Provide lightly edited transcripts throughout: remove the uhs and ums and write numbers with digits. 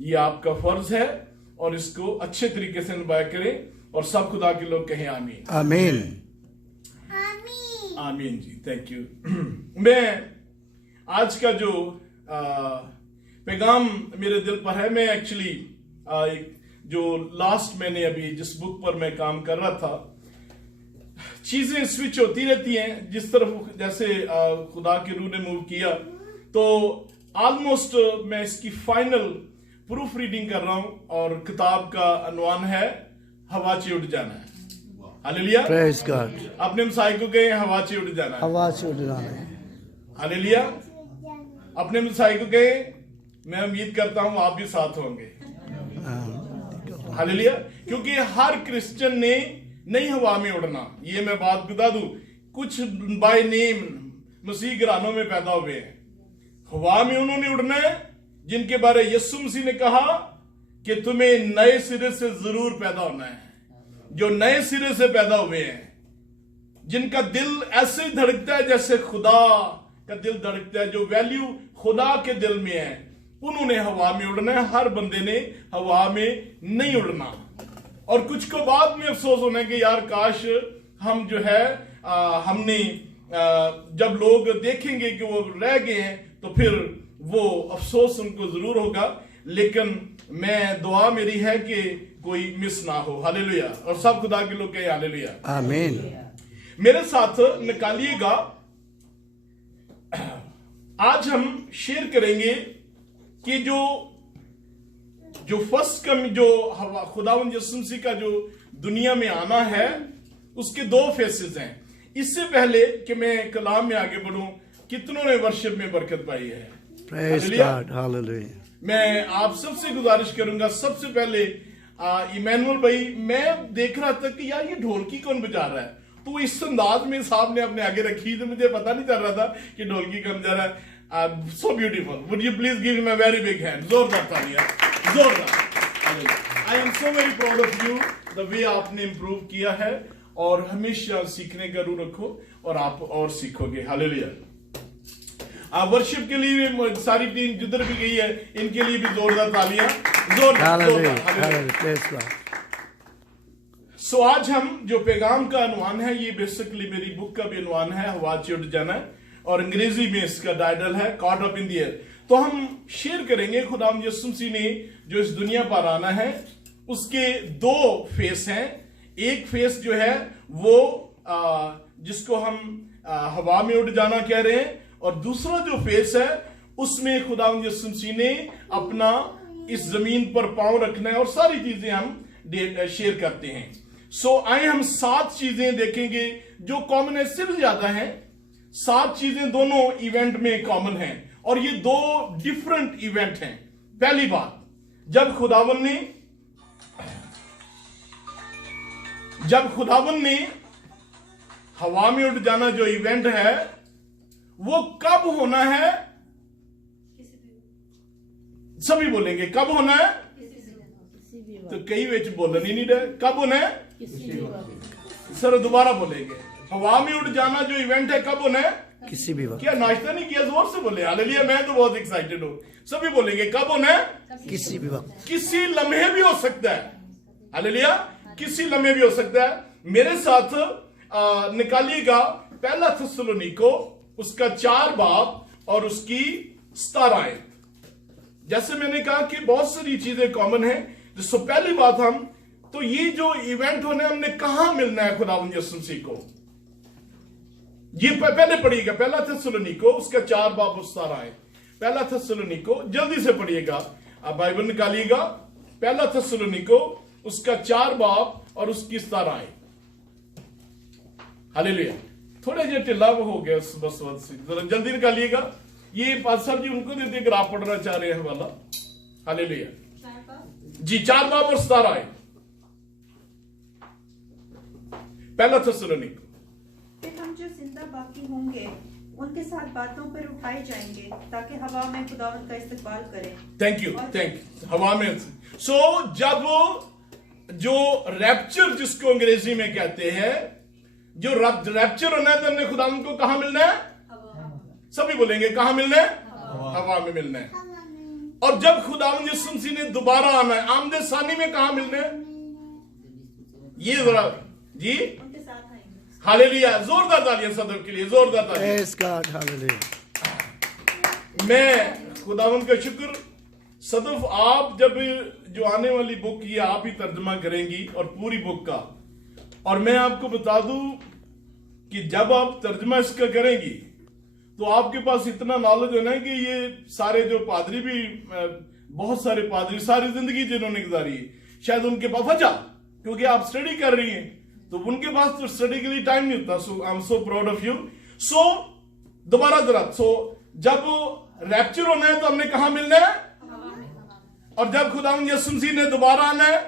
ये आपका फर्ज है और इसको अच्छे तरीके से निभा करें। और सब खुदा के लोग कहें आमीन। आमीन। आमीन जी, थैंक यू। मैं आज का जो पैगाम मेरे दिल पर है, मैं एक्चुअली जो लास्ट मैंने अभी जिस बुक पर मैं काम कर रहा था, चीजें स्विच होती रहती हैं जिस तरफ जैसे खुदा के रूह ने मूव किया, तो ऑलमोस्ट मैं इसकी फाइनल प्रूफ रीडिंग कर रहा हूं और किताब का अनवान है हवा से उड़ जाना है। Hallelujah, praise God. अपने मसाई को कहें हवा से उड़ जाना है। हवा से उड़ जाना है। हालेलुया, अपने मसाई को कहें, मैं उम्मीद करता हूं आप भी साथ होंगे। हालेलुया, क्योंकि हर क्रिश्चियन ने नहीं हवा में उड़ना। ये मैं बात बता दूं, कुछ बाय नेम मसीह घरानों में पैदा हुए हैं। हवा में उन्होंने उड़ना है जिनके बारे यीशु मसीह ने कहा कि तुम्हें नए सिरे से जरूर पैदा होना है। जो नए सिरे से पैदा हुए हैं, जिनका दिल ऐसे ही धड़कता है जैसे खुदा का दिल धड़कता है, जो वैल्यू खुदा के दिल में है, उन्होंने हवा में उड़ना है। हर बंदे ने हवा में नहीं उड़ना। और कुछ को बाद में अफसोस होना है कि यार काश हम जो है हमने जब लोग देखेंगे कि वो रह गए हैं तो फिर वो अफसोस उनको जरूर होगा। लेकिन मैं दुआ मेरी है कि कोई मिस ना हो। हालेलुया, और सब खुदा के लोग कहें हालेलुया। आमीन। मेरे साथ निकालिएगा, आज हम शेयर करेंगे कि जो फर्स्ट कम जो खुदावंद यीशु मसीह का जो दुनिया में आना है उसके दो फेसेस हैं। इससे पहले कि मैं कलाम में आगे बढ़ूं, कितनों ने वर्शिप में बरकत पाई है? Praise God, hallelujah. मैं आप सबसे गुजारिश करूंगा, सबसे पहले इमैनुअल भाई, मैं देख रहा था कि यार ये ढोलकी कौन बजा रहा है, तो इस अंदाज में साहब ने अपने आगे रखी तो मुझे पता नहीं चल रहा था कि ढोलकी कौन बजा रहा है। So beautiful. Would you please give him a very big hand? जोरदार तालियां, जोरदार। I am so very proud of you, the way आपने इम्प्रूव किया है, और हमेशा सीखने का रूह रखो और आप और सीखोगे। हालेलुया। वर्शिप के लिए भी सारी टीम जिधर भी गई है, इनके लिए भी जोरदार तालियां, जोरदार। सो आज हम जो पैगाम का अनुमान है, ये बेसिकली मेरी बुक का भी अनुमान है, हवा से उड़ जाना है, और अंग्रेजी में इसका टाइटल है caught up in the air. तो हम शेयर करेंगे खुदावंद यीशु मसीह ने जो इस दुनिया पर आना है उसके दो फेस हैं। एक फेस जो है वो जिसको हम हवा में उड़ जाना कह रहे हैं, और दूसरा जो फेस है उसमें खुदावंद यीशु मसीह ने अपना इस जमीन पर पांव रखना है, और सारी चीजें हम शेयर करते हैं। सो आए हम 7 चीजें देखेंगे जो कॉमन है, सिर्फ ज्यादा है 7 चीजें दोनों इवेंट में कॉमन हैं, और ये 2 डिफरेंट इवेंट हैं। पहली बात, जब खुदावन ने हवा में उड़ जाना जो इवेंट है वो कब होना है? सभी बोलेंगे कब होना है, तो कई वेच बोलन ही नहीं रहे। कब होना है? सर दोबारा बोलेंगे, हवा में उड़ जाना जो इवेंट है कब होना है? किसी भी वक्त। क्या नाश्ता नहीं किया? जोर से बोले हालेलुया। मैं तो बहुत एक्साइटेड हूं। सभी बोलेंगे कब होना है? किसी भी वक्त, किसी लम्हे भी हो सकता है। हालेलुया, किसी लम्हे भी हो सकता है। मेरे साथ निकालिएगा पहला थिस्सलुनीको उसका 4 बाब और उसकी 17 आयत। जैसे मैंने कहा कि बहुत सारी चीजें कॉमन है। जिससे पहली बात हम तो ये जो इवेंट होने हमने कहां मिलना है खुदावंद यीशु मसीह को, ये पहले पढ़िएगा पहला थिस्सलुनीको उसका 4 बाब और 17 आयत। पहला थिस्सलुनीको जल्दी से पढ़िएगा, आप बाइबल निकालिएगा। पहला थिस्सलुनीको उसका 4 बाब और उसकी 17 आयत। हालेलुया। थोड़ा जो टिल्ला हो गया बस जरा जल्दी निकालिएगा। ये पास्टर जी उनको देते अगर आप पढ़ना चाह रहे हैं वाला। हालेलुया जी, 4 बाब और 17 आयत। पहला थिस्सलुनीको। फिर हम जो जिंदा बाकी होंगे उनके साथ बातों पर उठाए जाएंगे ताकि हवा में खुदावंद का इस्तकबाल करें। Thank you. हवा में जब जो रैप्चर जिसको अंग्रेजी में कहते हैं, जो रैप्चर होना है तो हमने खुदावंद को कहां मिलना है? सभी बोलेंगे कहां मिलना है? हवा में मिलना है। और जब खुदावंद यीशु मसीह ने दोबारा आना है, आमदे सानी में कहां मिलने हैं? ये जरा जी उनके साथ आएंगे। हालेलुया, जोरदार तालियां सदर के लिए, जोरदार तालियां। Praise God. Hallelujah. मैं खुदावंद का शुक्र, सदफ आप जब जो आने वाली बुक ये आप ही तर्जमा करेंगी और पूरी बुक का, और मैं आपको बता दूं कि जब आप तर्जमा इसका करेंगी तो आपके पास इतना नॉलेज होना है कि ये सारे जो पादरी भी, बहुत सारे पादरी सारी जिंदगी जिन्होंने गुजारी है, शायद उनके पास वजह, क्योंकि आप स्टडी कर रही हैं तो उनके पास तो स्टडी के लिए टाइम नहीं होता। So I am so proud of you. So दोबारा जरा, सो जब रैप्चर होना है तो हमने कहां मिलना है? और जब खुदावंद यीशु मसीह ने दोबारा आना है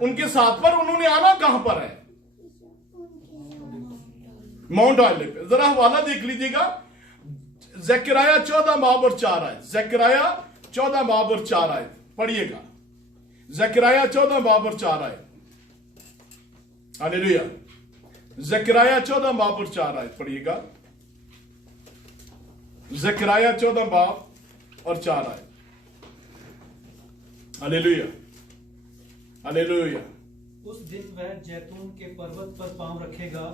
उनके साथ, पर उन्होंने आना कहां पर है? माउंट ऑलिव पे। जरा हवाला देख लीजिएगा, ज़करिया 14 बाब और 4 आयत। ज़करिया 14 बाब और 4 आयत पढ़िएगा। ज़करिया 14 बाब और 4 आयत। हालेलुया। ज़करिया 14 बाब और 4 आयत पढ़िएगा। ज़करिया 14 बाब और 4 आयत। Hallelujah, hallelujah. उस दिन वह जैतून के पर्वत पर पांव रखेगा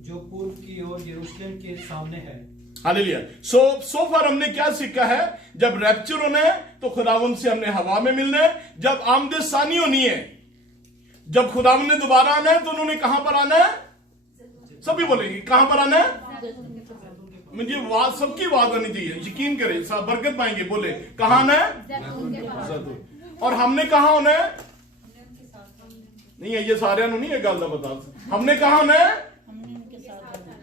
जो पूर्व की ओर यरूशलेम के सामने है। हालेलुया। सो फार हमने क्या सीखा है? जब रैप्चर होना है तो खुदावंद से हमने हवा में मिलना है। जब आमदे सानी होनी है, जब खुदावंद ने दोबारा आना है तो उन्होंने कहां पर आना है? सभी बोलेंगे कहां पर आना है? मुझे सबकी आवाज आनी चाहिए, यकीन करें, सब बरकत पाएंगे। बोले कहां आना है? जैतून। और हमने कहां होना है? नहीं है ये सारे नहीं है गल का बता। हमने कहा होना है?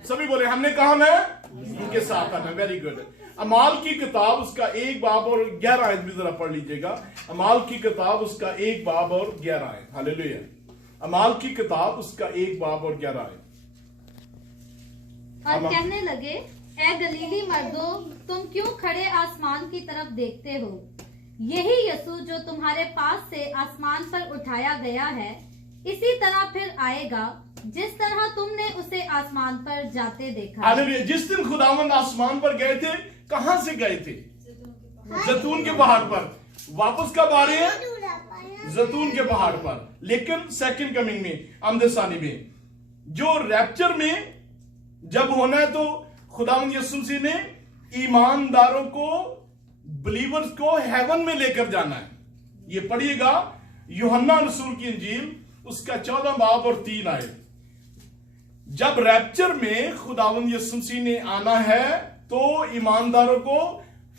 सभी बोले हमने कहा होना है? उनके साथ आना। Very good. अमाल की किताब उसका 1 बाब और 11 आयत भी जरा पढ़ लीजिएगा। अमाल की किताब उसका 1 बाब और 11 आयत। हालेलुया। अमाल की किताब उसका 1 बाब और 11 आयत। और कहने लगे, ए गलीली मर्दों, तुम क्यों खड़े आसमान की तरफ देखते हो? यही यीशु जो तुम्हारे पास से आसमान पर उठाया गया है, इसी तरह फिर आएगा जिस तरह तुमने उसे आसमान पर जाते देखा। हालेलुया। जिस दिन खुदावंद आसमान पर गए थे, कहां से गए थे? जैतून के पहाड़ पर। वापस कब आ रहे हैं? जैतून के पहाड़ पर। लेकिन सेकंड कमिंग में, आमदे सानी में, जो रैप्चर में जब होना है तो खुदावंद यीशु मसीह ने ईमानदारों को, बिलीवर्स को हेवन में लेकर जाना है। ये पढ़िएगा यूहन्ना रसूल की इंजील उसका 14 बाब और 3 आयत। जब रैप्चर में खुदावंद यीशु मसीह ने आना है तो ईमानदारों को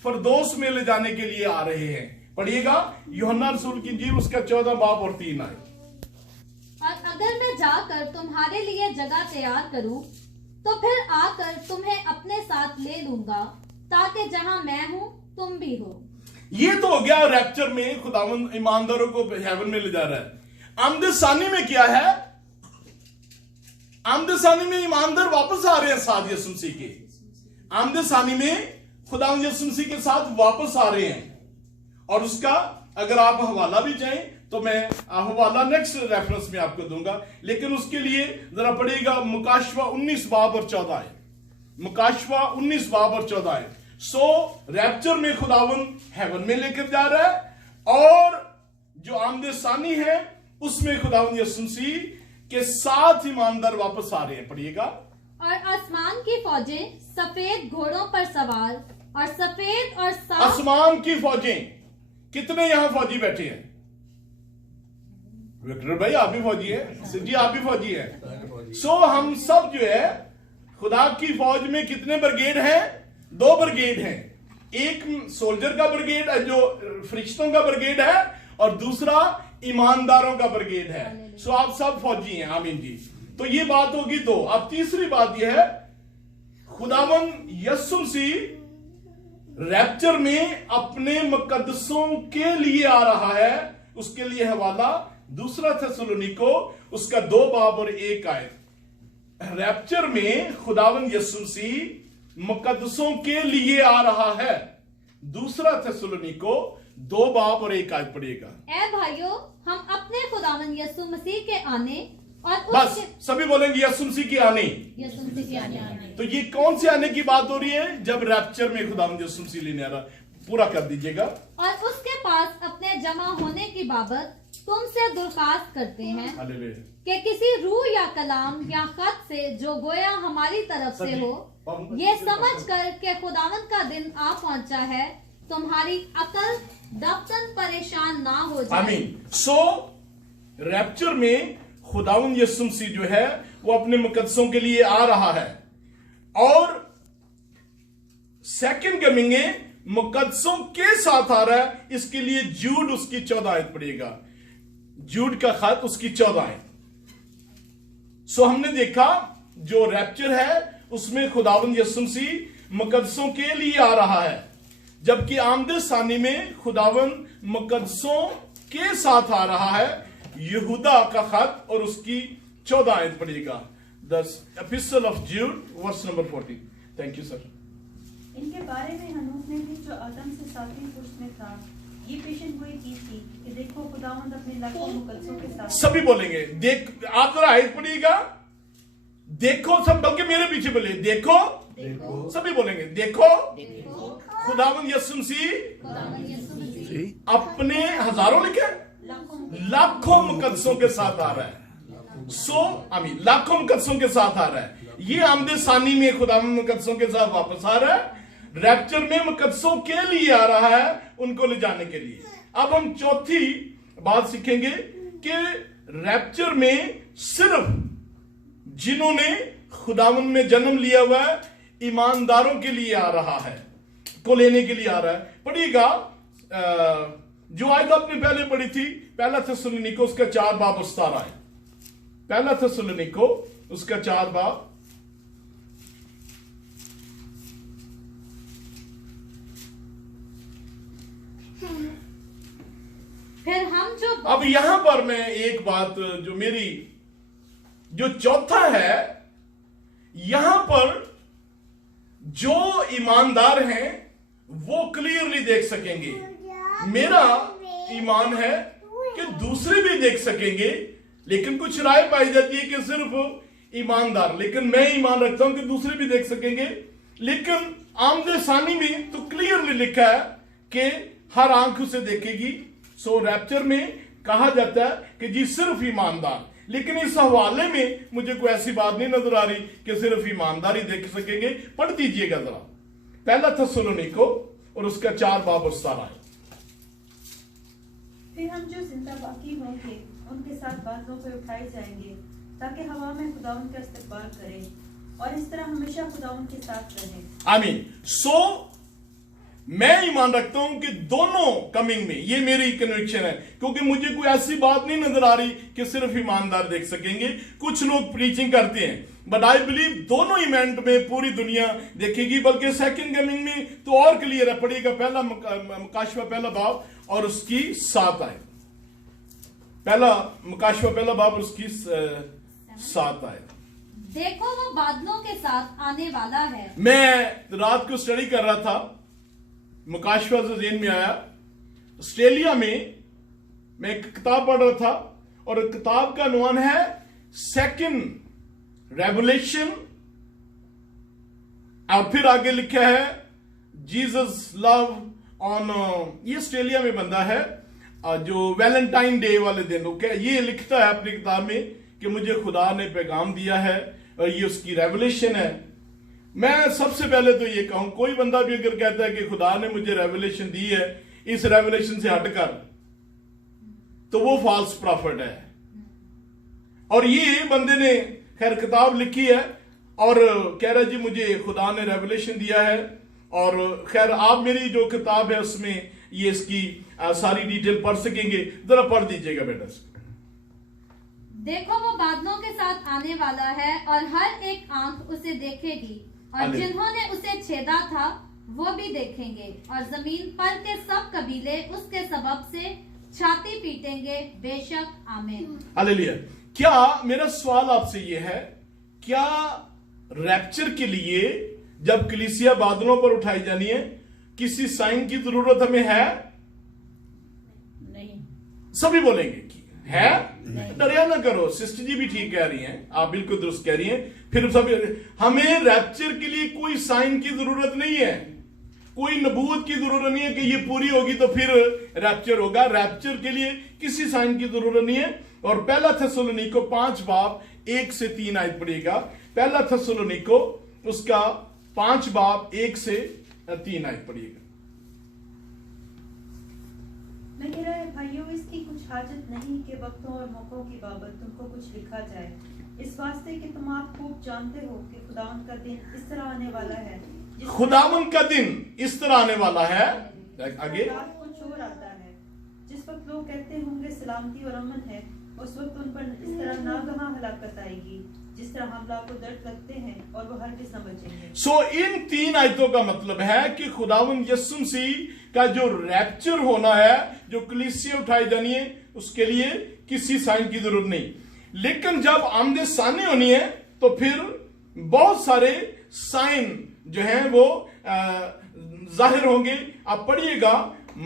फरदौस में ले जाने के लिए आ रहे हैं। पढ़िएगा यूहन्ना रसूल की इंजील उसका 14 बाब और 3 आयत। और अगर मैं जाकर तुम्हारे लिए जगह तैयार करूं, तो फिर आकर तुम्हें अपने साथ ले लूंगा, ताकि जहां मैं हूं तुम भी हो। ये तो हो गया रैप्चर में खुदावंद ईमानदारों को हेवन में ले जा रहा है। आमदे सानी में क्या है? आमदे सानी में ईमानदार वापस आ रहे हैं साथ यीशु मसीह के। आमदे सानी में खुदावंद यीशु मसीह के साथ वापस आ रहे हैं। और उसका अगर आप हवाला भी चाहें तो मैं हवाला नेक्स्ट रेफरेंस में आपको दूंगा, लेकिन उसके लिए जरा पढ़िएगा मुकाशवा 19 बाब और 14 है। मुकाशवा 19 बाब और 14 है। सो रैप्चर में खुदावंद हेवन में लेकर जा रहा है, और जो आमदे सानी है उसमें खुदावंद यीशु मसीह के साथ ईमानदार वापस आ रहे हैं। पढ़िएगा। और आसमान की फौजें सफेद घोड़ों पर सवार और सफेद और साफ। आसमान की फौजें, कितने यहां फौजी बैठे हैं? विक्टर भाई आप भी फौजी हैं, सिद्धि आप भी फौजी हैं। सो हम सब जो है खुदा की फौज में कितने ब्रिगेड हैं? 2 ब्रिगेड हैं। एक सोल्जर का ब्रिगेड है जो फरिश्तों का ब्रिगेड है, और दूसरा ईमानदारों का ब्रिगेड है। सो आप सब फौजी हैं। आमीन जी। तो ये बात होगी 2। अब तीसरी बात यह है, खुदावंद यीशु मसीह रैप्चर में अपने मुकद्दसों के लिए आ रहा है। उसके लिए हवाला 2 थिस्सलुनीको उसका 2 बाब और 1 आयत। रैप्चर में खुदावंद यीशु मसीह मुकद्दसों के लिए आ रहा है। 2 थिस्सलुनीको 2 बाब और 1 आयत पढ़िएगा। ए भाइयों, हम अपने खुदावंद यीशु मसीह के आने और बस सभी बोलेंगे यीशु मसीह की आने। यीशु मसीह के आने। तो ये कौन से आने की बात हो रही है? जब रैप्चर में खुदावंद यीशु मसीह लेने आ रहा। पूरा कर दीजिएगा। और उसके पास अपने जमा होने की बाबत तुमसे दरखास्त करते हैं हालेलुया। कि किसी रूह या कलाम या खत से जो गोया हमारी तरफ से हो, ये समझ कर के खुदावंद का दिन आ पहुंचा है, तुम्हारी अकल दफ्तन परेशान ना हो जाए। आमीन। सो रैप्चर में खुदावंद यीशु मसीह जो है वो अपने मुकद्दसों के लिए आ रहा है, और सेकंड कमिंग में मुकद्दसों के साथ आ रहा है। इसके लिए जूड उसकी 14 आयत पढ़िएगा, जूड का खत उसकी 14 आयत। सो हमने देखा जो रैप्चर है उसमें खुदावंद यीशु मसीह मुकद्दसों के लिए आ रहा है, जबकि आमद सानी में खुदावंद मुकद्दसों के साथ आ रहा है। यहूदा का खत और उसकी 14 आयत पढ़िएगा, the epistle of Jude verse number 40। Thank you sir. इनके बारे में हनूक ने भी जो आदम से 7वीं पुश्त में था ये पेशन गोई की थी कि देखो खुदावंद अपने लाखों मुकद्दसों के साथ। सभी बोलेंगे, देख आप जरा आयत पढ़िएगा, देखो सब, बल्कि मेरे पीछे बोले देखो, देखो। सभी बोलेंगे देखो, देखो। खुदावंद यीशु मसीह जी अपने हजारों लिखे लाखों मुकद्दसों के साथ आ रहा है। सो आमीन, लाखों मुकद्दसों के साथ आ रहा है। ये आमदे सानी में खुदावंद मुकद्दसों के साथ वापस आ रहा है, रैप्चर में मुकद्दसों के लिए आ रहा है, उनको ले जाने के लिए। अब हम चौथी बात सीखेंगे कि रैप्चर में सिर्फ जिन्होंने खुदावंद में जन्म लिया हुआ है ईमानदारों के लिए आ रहा है, को लेने के लिए आ रहा है। पढ़िएगा जो आयत आपने पहले पढ़ी थी, पहला थिस्सलुनीको उसका 4 बाब और 17 आयत। पहला थिस्सलुनीको उसका 4 बाब। फिर हम जो अब यहां पर मैं एक बात जो मेरी जो चौथा है, यहां पर जो ईमानदार हैं वो क्लियरली देख सकेंगे। मेरा ईमान है कि दूसरे भी देख सकेंगे, लेकिन कुछ राय पाई जाती है कि सिर्फ ईमानदार, लेकिन मैं ईमान रखता हूं कि दूसरे भी देख सकेंगे। लेकिन आमदे सानी में तो क्लियरली लिखा है कि हर आंख उसे देखेगी। सो रैप्चर में कहा जाता है कि जी सिर्फ ईमानदार, लेकिन इस हवाले में मुझे कोई ऐसी बात नहीं नजर आ रही कि सिर्फ ईमानदार ही देख सकेंगे। पढ़ दीजिएगा जरा पहला थिस्सलुनीको और उसका 4 बाब और 17 आयत। फिर हम जो जिंदा बाकी होंगे उनके साथ बादलों पर उठाए जाएंगे ताकि हवा में खुदावंद का इस्तकबाल करें, और इस तरह हमेशा खुदावंद के साथ रहें। आमीन। सो मैं ईमान रखता हूं कि दोनों कमिंग में, ये मेरी कन्विक्शन है, क्योंकि मुझे कोई ऐसी बात नहीं नजर आ रही कि सिर्फ ईमानदार देख सकेंगे। कुछ लोग प्रीचिंग करते हैं, बट आई बिलीव दोनों इवेंट में पूरी दुनिया देखेगी, बल्कि सेकंड कमिंग में तो और क्लियर है। पढ़िएगा पहला मुकाशवा पहला बाब और उसकी 7 आयत। पहला मुकाशवा पहला बाब और उसकी 7 आयत। देखो वो बादलों के साथ आने वाला है। मैं रात को स्टडी कर रहा था, मुकाशवा से ज़हन में आया, ऑस्ट्रेलिया में मैं एक किताब पढ़ रहा था और किताब का अनुमान है सेकंड रेवलेशन, और फिर आगे लिखा है जीसस लव ऑन, ये ऑस्ट्रेलिया में बंदा है जो वैलेंटाइन डे वाले दिन, ओके, ये लिखता है अपनी किताब में कि मुझे खुदा ने पैगाम दिया है और ये उसकी रेवलेशन है। मैं सबसे पहले तो ये कहूं, कोई बंदा भी अगर कहता है कि खुदा ने मुझे रेवलेशन दी है इस रेवलेशन से हटकर, तो वो फॉल्स प्रॉफिट है। और ये बंदे ने खैर किताब लिखी है और कह रहा जी मुझे खुदा ने रेवलेशन दिया है, और खैर आप मेरी जो किताब है उसमें ये इसकी सारी डिटेल पढ़ सकेंगे, जरा पढ़ दीजिएगा बेटा। देखो वो बादलों के साथ आने वाला है और हर एक आंख उसे देखेगी, और जिन्होंने उसे छेदा था वो भी देखेंगे, और जमीन पर के सब कबीले उसके सबब से छाती पीटेंगे, बेशक आमीन। हालेलुया। क्या मेरा सवाल आपसे ये है, क्या रैप्चर के लिए जब कलीसिया बादलों पर उठाई जानी है किसी साइन की जरूरत हमें है? नहीं। सभी बोलेंगे कि है। डरिया ना करो, सिस्टर जी भी ठीक कह रही हैं, आप बिल्कुल दुरुस्त कह रही हैं। फिर सभी, हमें रैप्चर के लिए कोई साइन की जरूरत नहीं है। कोई नबूवत की जरूरत नहीं है कि ये पूरी होगी तो फिर रैप्चर होगा। रैप्चर के लिए किसी साइन की जरूरत नहीं है। और पहला थेसलोनिको 5 बाब 1 से 3 आयत पढ़िएगा। पहला थेसलोनिको उसका 5 बाब 1 से 3 आयत पढ़िएगा। मैं कह रहा है भाइयों, इसकी कुछ हाजत नहीं कि वक्तों और मौकों की बाबत तुमको कुछ लिखा जाए, इस वास्ते कि तुम आप खूब जानते हो कि खुदावन का दिन इस तरह आने वाला है खुदावन का दिन इस तरह आने वाला है, आगे रात को चोर आता है, जिस वक्त लोग कहते होंगे सलामती और अमन है, उस वक्त उन पर इस तरह नागहा हलाकत आएगी जिस तरह हमला को दर्द लगते हैं और वो हरगिज़ न बचेंगे। सो इन 3 आयतों का मतलब है कि खुदावन यीशु मसीह का जो रैप्चर होना है, जो कलीसिया उठाई जानी है, उसके लिए किसी साइन की जरूरत नहीं। लेकिन जब आमदे सानी होनी है तो फिर बहुत सारे साइन जो हैं वो जाहिर होंगे। आप पढ़िएगा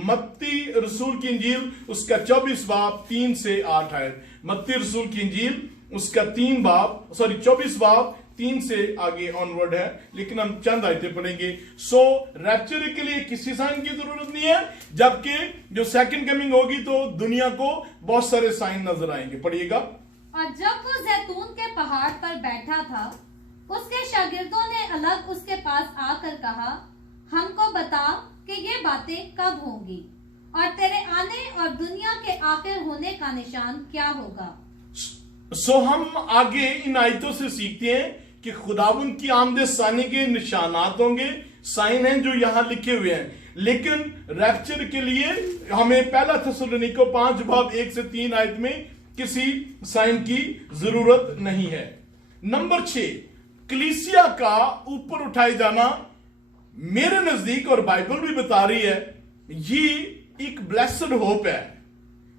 मत्ती रसूल की इंजील उसका 24 बाब 3 से 8 है। मत्ती रसूल की इंजील उसका 24 बाब 3 से आगे ऑनवर्ड है, लेकिन हम चंद आयतें पढ़ेंगे। सो रैप्चर के लिए किसी साइन की जरूरत नहीं है, जबकि जो सेकंड कमिंग होगी तो दुनिया को बहुत सारे साइन नजर आएंगे। पढ़िएगा। और जब वो जैतून के पहाड़ पर बैठा था, उसके शागिर्दों ने अलग उसके पास आकर कहा, हमको बता कि ये बातें कब होंगी और तेरे आने और दुनिया के आखिर होने का निशान क्या होगा। सो हम आगे इन आयतों से सीखते हैं कि खुदावन की आमदे सानी के निशानात होंगे, साइन हैं जो यहां लिखे हुए हैं। लेकिन रैप्चर के लिए हमें पहला थेसलोनिको 5 बाब 1 से 3 आयत में किसी साइन की जरूरत नहीं है। नंबर 6, कलीसिया का ऊपर उठाए जाना मेरे नजदीक, और बाइबल भी बता रही है, ये एक ब्लेस्ड होप है।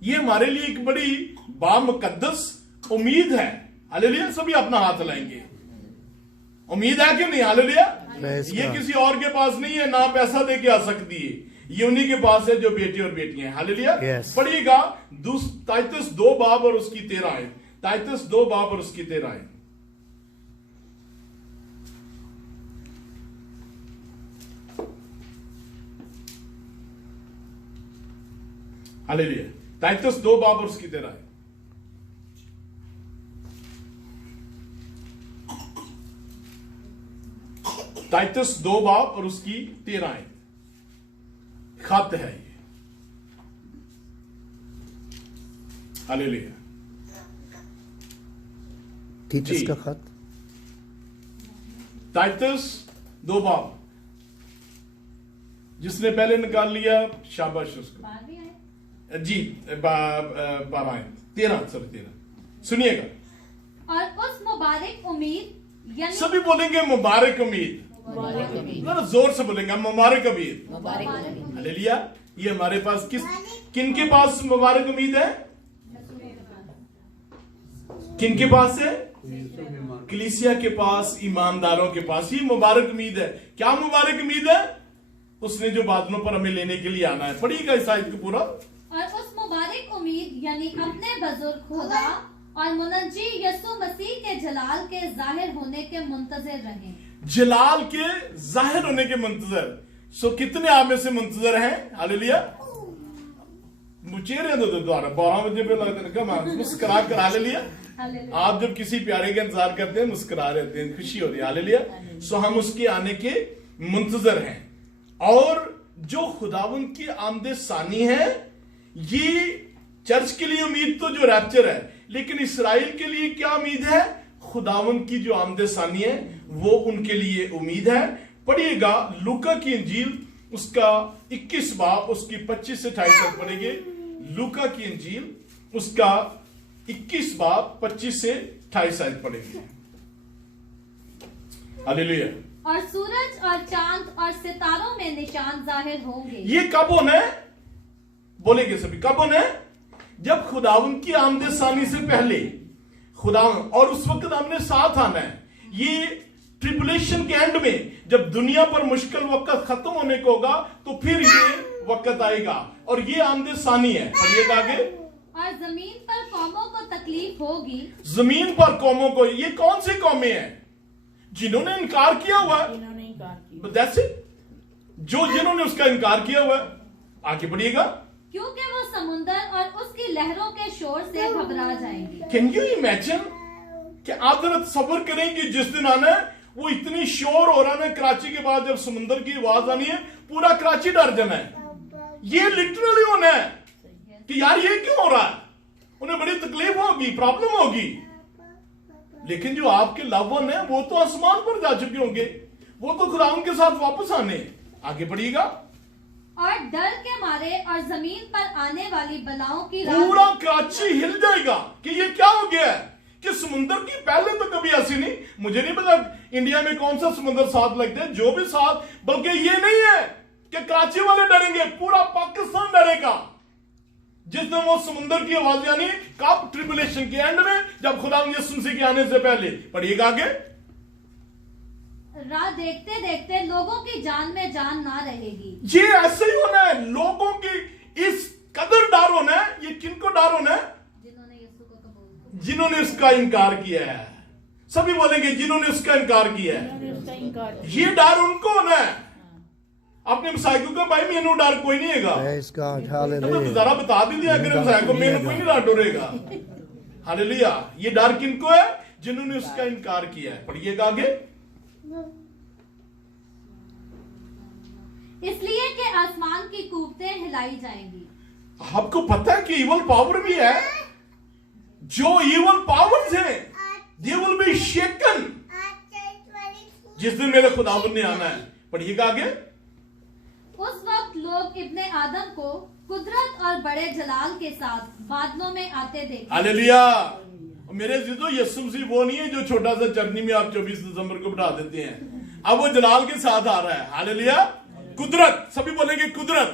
ये हमारे लिए एक बड़ी बामुकद्दस उम्मीद है। हालेलुया। सभी अपना हाथ लाएंगे। उम्मीद है कि नहीं? हालेलुया। ये किसी और के पास नहीं है, ना पैसा दे के आ सकती है, ये उन्हीं के पास है जो बेटे और बेटियां हैं। हालेलुया। पढ़िएगा ताइतस 2 बाब और उसकी 13 आयत। ताइतस 2 बाब और उसकी 13 आयत। हालेलुया। ताइतस 2 बाब और उसकी 13 आयत। ताइतस 2 बाब और उसकी 13 आयत खत है ये। हालेलुया। तीतस का खत, ताइतस 2 बाब। जिसने पहले निकाल लिया शाबाश उसको। जी 12 आयत 13 सुनिएगा। और उस मुबारक उम्मीद यानी सभी बोलेंगे मुबारक उम्मीद, जोर से बोलेंगे मुबारक उम्मीद। हालेलुया। ये हमारे पास किन के पास मुबारक उम्मीद है? किन के पास है? कलीसिया के पास, ईमानदारों के पास ये मुबारक उम्मीद है। क्या मुबारक उम्मीद है? उसने जो बादलों पर हमें लेने के लिए आना है। पढ़िएगा इस आयत को पूरा। और उस मुबारक उम्मीद यानी अपने बुजुर्ग खुदा और मुनज्जी यीशु मसीह के जलाल के जाहिर होने के मुंतजर रहें। जलाल के जाहिर होने के मुंतजर। सो कितने आप में से मुंतजर हैं? हालेलुया। मुचेरे दो द्वारा 12 बजे पे लगता है मुस्कुरा कर। हालेलुया। आप जब किसी प्यारे का इंतजार करते हैं, मुस्कुरा रहते हैं, खुशी होती है। हालेलुया। सो हम उसके आने के मुंतजर हैं। और जो खुदावन की आमदे सानी है, ये चर्च के लिए उम्मीद तो जो रैप्चर है, लेकिन इस्राएल के लिए क्या उम्मीद है? खुदावन की जो आमदे सानी है वो उनके लिए उम्मीद है। पढ़िएगा लूका की इंजील उसका 21 बाब उसकी 25 से 28 तक पढ़ेंगे। लूका की इंजील उसका 21 बाब 25 से 28 आयत पढ़ेंगे। हालेलुया। और सूरज और चांद और सितारों में निशान जाहिर होंगे। ये कब होना है? बोलेंगे सभी, कब होना है? जब खुदावन की आमदे सानी से पहले खुदावन, और उस वक्त हमने साथ आना है। ये ट्रिबुलेशन के एंड में, जब दुनिया पर मुश्किल वक्त खत्म होने को होगा, तो फिर ये वक्त आएगा, और ये आमदे सानी है। पढ़िएगा आगे। और जमीन पर कौमों को तकलीफ होगी। जमीन पर कौमों को, ये कौन सी कौमें हैं? जिन्होंने इनकार किया हुआ है। That's it. जिन्होंने उसका इनकार किया हुआ है। आगे बढ़िएगा। क्योंकि वो समुंदर और उसकी लहरों के शोर से घबरा जाएंगे। कैन यू इमेजिन कि आप जरा सब्र करें कि जिस दिन आना है वो इतनी शोर हो रहा है कराची के बाद, जब समुंदर की आवाज आनी है पूरा कराची डर जाना है। ये लिटरली होना है कि यार ये क्यों हो रहा है, उन्हें बड़ी तकलीफ होगी, प्रॉब्लम होगी। लेकिन जो आपके लव वन है वो तो आसमान पर जा चुके होंगे, वो तो खुदा उनके साथ वापस आने। आगे बढ़िएगा। और डर के मारे और जमीन पर आने वाली बलाओं की पूरा कराची हिल जाएगा कि ये क्या हो गया है कि समुंदर की पहले तो कभी ऐसी नहीं, मुझे नहीं पता इंडिया में कौन सा समुंदर साथ लगते हैं, जो भी साथ, बल्कि ये नहीं है कि कराची वाले डरेंगे, पूरा पाकिस्तान डरेगा जिस दिन वो समुंदर की आवाज, यानी कब, ट्रिबुलेशन के एंड में, जब खुदा यीशु मसीह के आने से पहले। पढ़िएगा आगे। राह देखते देखते लोगों की जान में जान ना रहेगी। ये ऐसे ही होना है, लोगों की इस कदर डर होना है। ये किनको डर होना है? जिन्होंने यीशु को कबूल जिन्होंने उसका इनकार किया है। सभी बोलेंगे जिन्होंने उसका इनकार किया है। ये डर उनको होना है। अपने मसाइकों का भाई मेनू डर कोई नहीं हैगा। Praise God. तो Hallelujah. जरा बता दीजिए अगर मसाइकों मेनू कोई नहीं डर डरेगा। हालेलुया। ये डर किनको है? जिन्होंने उसका इनकार किया है। पढ़िएगा आगे। इसलिए कि आसमान की कूबतें हिलाई जाएंगी। आपको पता है कि इवल पावर भी है, जो इवल पावर्स हैं दे विल बी शेकन जिस दिन मेरे खुदावंद ने आना है। पढ़िएगा आगे। उस वक्त लोग इब्ने आदम को कुदरत और बड़े जलाल के साथ बादलों में आते देखेंगे। हालेलुया। मेरे जीजो, यीशु मसीह वो नहीं है जो छोटा सा चटनी में आप 24 दिसंबर को बढ़ा देते हैं। अब वो जलाल के साथ आ रहा है। हालेलुया। कुदरत, सभी बोलेंगे कुदरत,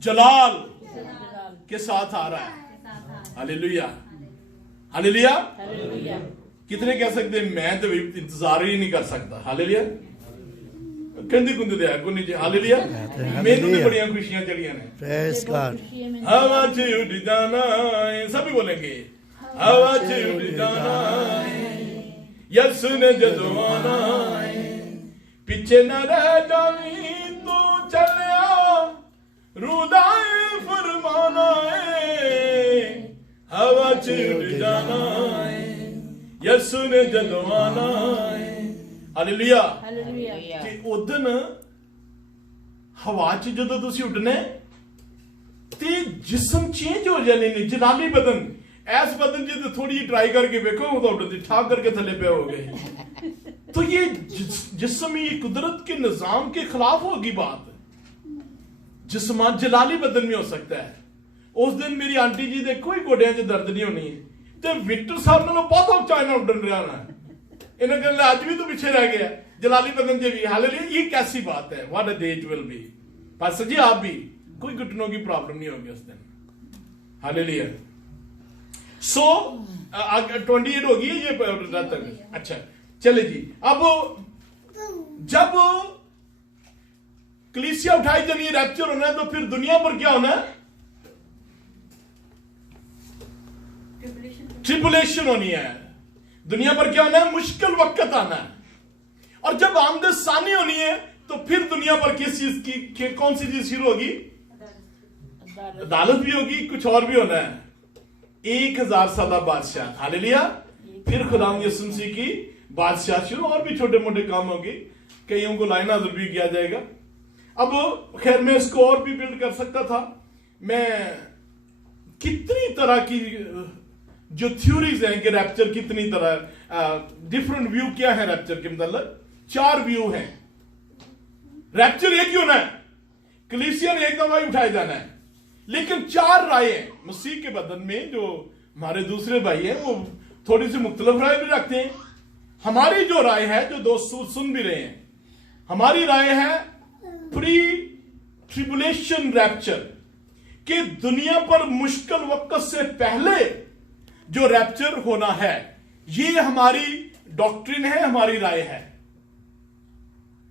जलाल के साथ आ रहा है। हालेलुया। हालेलुया। कितने कह सकते हैं मैं तो इंतजार ही नहीं कर सकता। हालेलुया। कंधी कुंदी दे को नीचे। हालेलुया। मेनू भी बड़ियां खुशियां चढ़ियां ने। Praise God. हवा च उड़ जाना है, सभी बोलेंगे हवा च उड़ जाना है, यीशु ने जदों आना है, पीछे न रह जावी तू चलिया, रुदाए फरमाना है, हवा च उड़ जाना है, यीशु ने जदों आना है। हालेलुया। कि उदन हवा च जदों तुसी उड़ने ते जिस्म चेंज हो जाने ने, जलाली बदन, ऐस बदन जे थोड़ी ट्राई करके देखो वो तो उड़ती ठाक करके थले पे हो गए। तो ये जिस्म, ये कुदरत के निजाम के खिलाफ होगी बात। जिस्म जलाली बदन में हो सकता है। उस दिन मेरी आंटी जी दे कोई गोडियां च दर्द नहीं होनी है, ते विक्टर साहब नालों बहुत चाइना उड़न रहा है। इन्हें कहने आज भी तो पीछे रह गया जलाली बदन के भी। हालेलुया। ये कैसी बात है? What a day it will be. Pastor ji आप भी कोई घुटनों की प्रॉब्लम नहीं होगी उस दिन। हालेलुया। सो 28 होगी ये रात तक। अच्छा चले जी। अब जब कलीसिया उठाई जानी है, रैप्चर होना है, तो फिर दुनिया पर क्या होना है? ट्रिबुलेशन होनी है। दुनिया पर क्या होना है? मुश्किल वक्त आना है। और जब आमद सानी होनी है तो फिर दुनिया पर किस चीज की कौन सी चीज शुरू होगी? अदालत भी होगी, कुछ और भी होना है। 1000 साल बादशाह। हालेलुया। फिर खुदा यीशु मसीह की बादशाह शुरू, और भी छोटे मोटे काम होंगे, कईयों को लाइन हाजिर भी किया जाएगा। अब खैर मैं इसको और भी बिल्ड कर सकता था। मैं कितनी तरह की जो थ्योरीज हैं कि रैप्चर कितनी तरह, डिफरेंट व्यू क्या है रैप्चर के, मतलब 4 व्यू हैं। रैप्चर एक ही होना है, कलीसिया ने एक दफा ही उठाए जाना है, लेकिन 4 राय हैं मसीह के बदन में। जो हमारे दूसरे भाई हैं वो थोड़ी सी मुख्तलिफ राय भी रखते हैं। हमारी जो राय है, जो दोस्त सुन भी रहे हैं, हमारी राय है प्री ट्रिबुलेशन रैप्चर, कि दुनिया पर मुश्किल वक्त से पहले जो रैप्चर होना है। ये हमारी डॉक्ट्रिन है, हमारी राय है।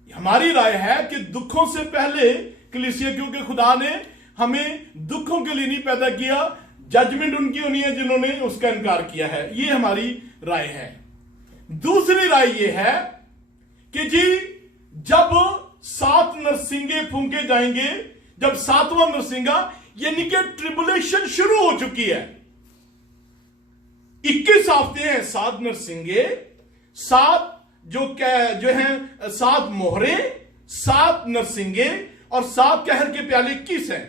हमारी राय है कि दुखों से पहले कलीसिया, क्योंकि खुदा ने हमें दुखों के लिए नहीं पैदा किया, जजमेंट उनकी होनी है जिन्होंने उसका इनकार किया है। ये हमारी राय है। दूसरी राय ये है कि जी जब 7 नरसिंगे फूंके जाएंगे। जब 7वां नरसिंगा, यानी कि ट्रिबुलेशन शुरू हो चुकी है। 21 हफ्ते हैं, 7 नरसिंगे, 7 जो हैं 7 मोहरे, 7 नरसिंगे और 7 कहर के प्याले 21 हैं।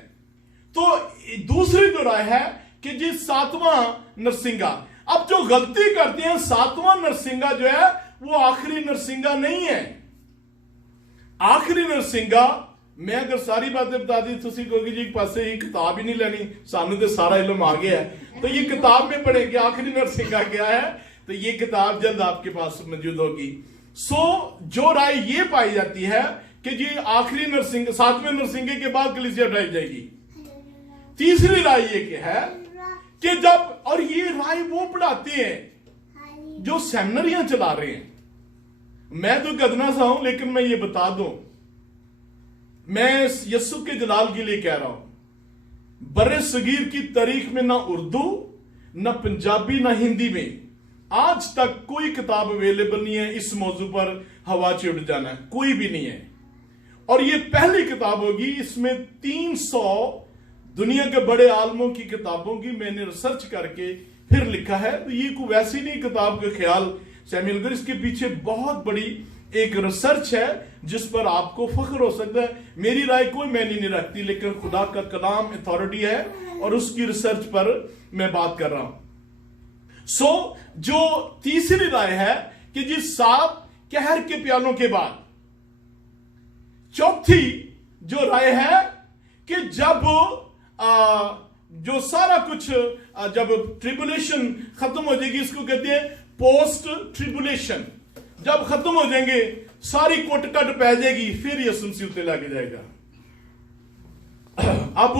तो दूसरी जो राय है कि जी 7वां नरसिंगा। अब जो गलती करते हैं, 7वां नरसिंगा जो है वो आखिरी नरसिंगा नहीं है। आखिरी नरसिंगा, मैं अगर सारी बातें बता दी तुसी कहोगे जी पासे ही किताब ही नहीं लेनी, सानू तो सारा इल्म आ गया है। तो ये किताब में पढ़े कि आखिरी नरसिंगा क्या है, तो ये किताब जल्द आपके पास मौजूद होगी। जो राय ये पाई जाती है कि जी आखिरी नरसिंग 7वें नरसिंगे के बाद कलीसिया उठाई जाएगी। तीसरी राय ये है कि जब, और ये राय वो पढ़ाते हैं जो सेमिनरियां चला रहे हैं। मैं तो गदना सा हूं, लेकिन मैं ये बता दूं, मैं यस्सु के जलाल के लिए कह रहा हूं, बरे सगीर की तारीख में ना उर्दू, ना पंजाबी, ना हिंदी में आज तक कोई किताब अवेलेबल नहीं है इस मौजू पर हवा से उड़ जाना, कोई भी नहीं है। और ये पहली किताब होगी, इसमें 300 दुनिया के बड़े आलमों की किताबों की मैंने रिसर्च करके फिर लिखा है। तो ये कोई वैसी नहीं किताब का ख्याल सैमुअल गर, इसके पीछे बहुत बड़ी एक रिसर्च है जिस पर आपको फख्र हो सकता है। मेरी राय कोई मैंने नहीं रखती, लेकिन खुदा का कलाम अथॉरिटी है और उसकी रिसर्च पर मैं बात कर रहा हूं। जो तीसरी राय है कि जी 7 कहर के प्यालों के बाद, चौथी जो राय है कि जब जो सारा कुछ जब ट्रिबुलेशन खत्म हो जाएगी, इसको कहते हैं पोस्ट ट्रिबुलेशन, जब खत्म हो जाएंगे, सारी कोट कट पै जाएगी, फिर यीशु मसीह उत्ते लाके जाएगा। अब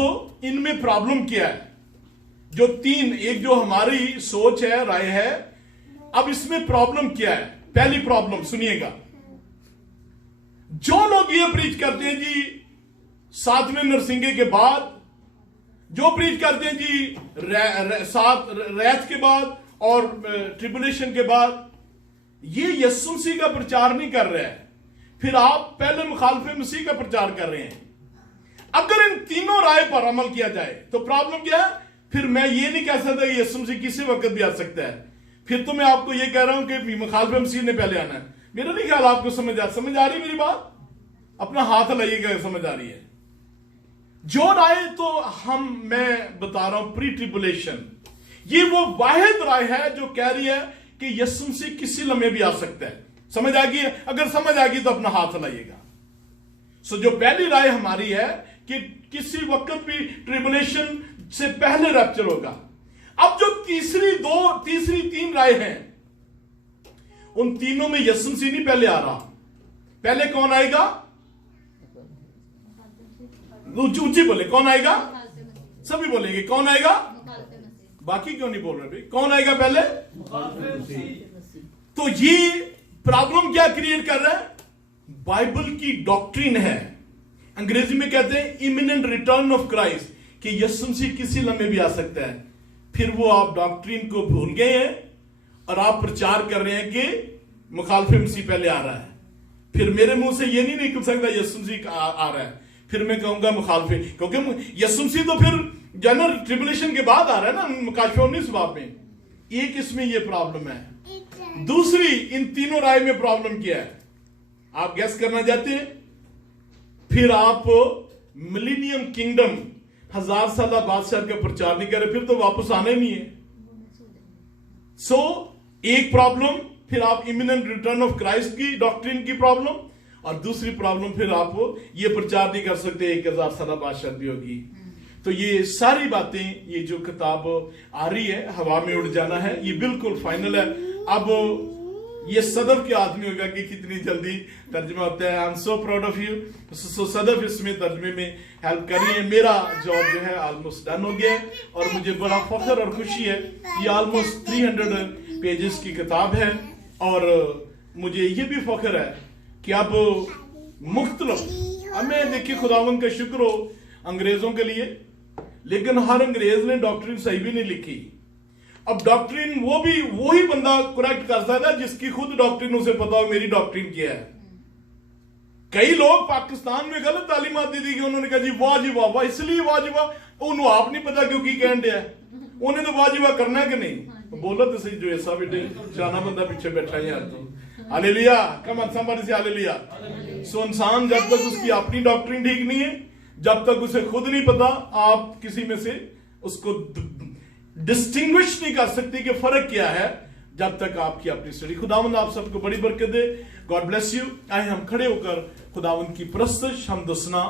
इनमें प्रॉब्लम क्या है? जो 3, एक जो हमारी सोच है, राय है, अब इसमें प्रॉब्लम क्या है? पहली प्रॉब्लम सुनिएगा, जो लोग ये प्रीच करते हैं जी 7वें नरसिंगे के बाद, जो प्रीच करते हैं जी 7 रैत के बाद और ट्रिबुलेशन के बाद, ये यीशु मसीह का प्रचार नहीं कर रहे हैं। फिर आप पहले मुखालफे मसीह का प्रचार कर रहे हैं। अगर इन तीनों राय पर अमल किया जाए तो प्रॉब्लम क्या है? फिर मैं ये नहीं कह सकता कि यीशु मसीह किसी वक्त भी आ सकता है। फिर तो मैं आपको ये कह रहा हूं कि मुखालफे मसीह ने पहले आना है। मेरा नहीं ख्याल आपको समझ आ रही मेरी बात? अपना हाथ लाइएगा, समझ आ रही है? जो राय तो मैं बता रहा हूं प्री ट्रिबुलेशन, ये वो वाहिद राय है जो कह रही है कि यीशु मसीह किसी लम्हे भी आ सकता है। समझ आ गई है? अगर समझ आ गई तो अपना हाथ लाइएगा। जो पहली राय हमारी है कि किसी वक्त भी ट्रिबुलेशन से पहले रैप्चर होगा। अब जो तीसरी 3 राय हैं, उन तीनों में यीशु मसीह नहीं पहले आ रहा। पहले कौन आएगा? ऊंची बोले, कौन आएगा? सभी बोलेंगे कौन आएगा? बाकी क्यों नहीं बोल रहे भाई? कौन आएगा पहले? तो ये प्रॉब्लम क्या क्रिएट कर रहा है? बाइबल की डॉक्ट्रिन है, अंग्रेजी में कहते हैं इमिनेंट रिटर्न ऑफ क्राइस्ट, कि यीशु मसीह किसी लम्हे भी आ सकता है। फिर वो आप डॉक्ट्रिन को भूल गए हैं और आप प्रचार कर रहे हैं कि मुखालफे मसीह पहले आ रहा है। फिर मेरे मुंह से ये नहीं निकल सकता यीशु मसीह आ रहा है, फिर मैं कहूंगा मुखालफे, क्योंकि यीशु मसीह तो फिर जनरल ट्रिबुलेशन के बाद आ रहा है ना, मुकाशफा 19 बाब में। एक इसमें ये प्रॉब्लम है। दूसरी, इन तीनों राय में प्रॉब्लम क्या है? आप गैस करना चाहते हैं? फिर आप मिलेनियम किंगडम, 1000 साल बादशाह का प्रचार नहीं कर रहे, फिर तो वापस आना ही नहीं है। एक प्रॉब्लम, फिर आप इमिनेंट रिटर्न ऑफ क्राइस्ट की डॉक्ट्रिन की प्रॉब्लम, और दूसरी प्रॉब्लम फिर आप ये प्रचार नहीं कर सकते 1000 साल बादशाह भी होगी। तो ये सारी बातें, ये जो किताब आ रही है हवा में उड़ जाना है, ये बिल्कुल फाइनल है। अब ये सदफ के हाथ में होगा कि कितनी जल्दी तर्जमा होता है। I am so proud of you. Sadaf इसमें तर्जमे में हेल्प कर रही है। मेरा जॉब जो है ऑलमोस्ट डन हो गया है और मुझे बड़ा फख्र और खुशी है। ये ऑलमोस्ट 300 पेजेस की किताब है और मुझे ये भी फख्र है कि अब मुख्तलिफ, हमें देखिए खुदावंद का शुक्र हो अंग्रेजों के लिए, लेकिन हर अंग्रेज ने डॉक्ट्रिन सही भी नहीं लिखी। अब डॉक्ट्रिन वही बंदा करेक्ट कर सकता है जिसकी खुद डॉक्ट्रिन उसे पता हो मेरी डॉक्ट्रिन क्या है। कई लोग पाकिस्तान में गलत तालीमात दी कि उन्होंने कहा जी वाह वाह, इसलिए वाह जी वाह, उन्होंने आप नहीं पता क्यों की कहन दिया, उन्हें तो वाह जी वाह करना है कि नहीं, बोला तो सही जो ऐसा बेटे चाना बंदा पीछे बैठा है यार, तो हालेलुया, कम on somebody से हालेलुया। सो इंसान जब तक उसकी अपनी डॉक्ट्रिन ठीक नहीं है, जब तक उसे खुद नहीं पता, आप किसी में से उसको डिस्टिंग्विश नहीं कर सकते कि फर्क क्या है, जब तक आपकी अपनी स्टडी। खुदावंद आप सबको बड़ी बरकत दे। God bless you. आए हम खड़े होकर खुदावंद की परस्तिश हम दसना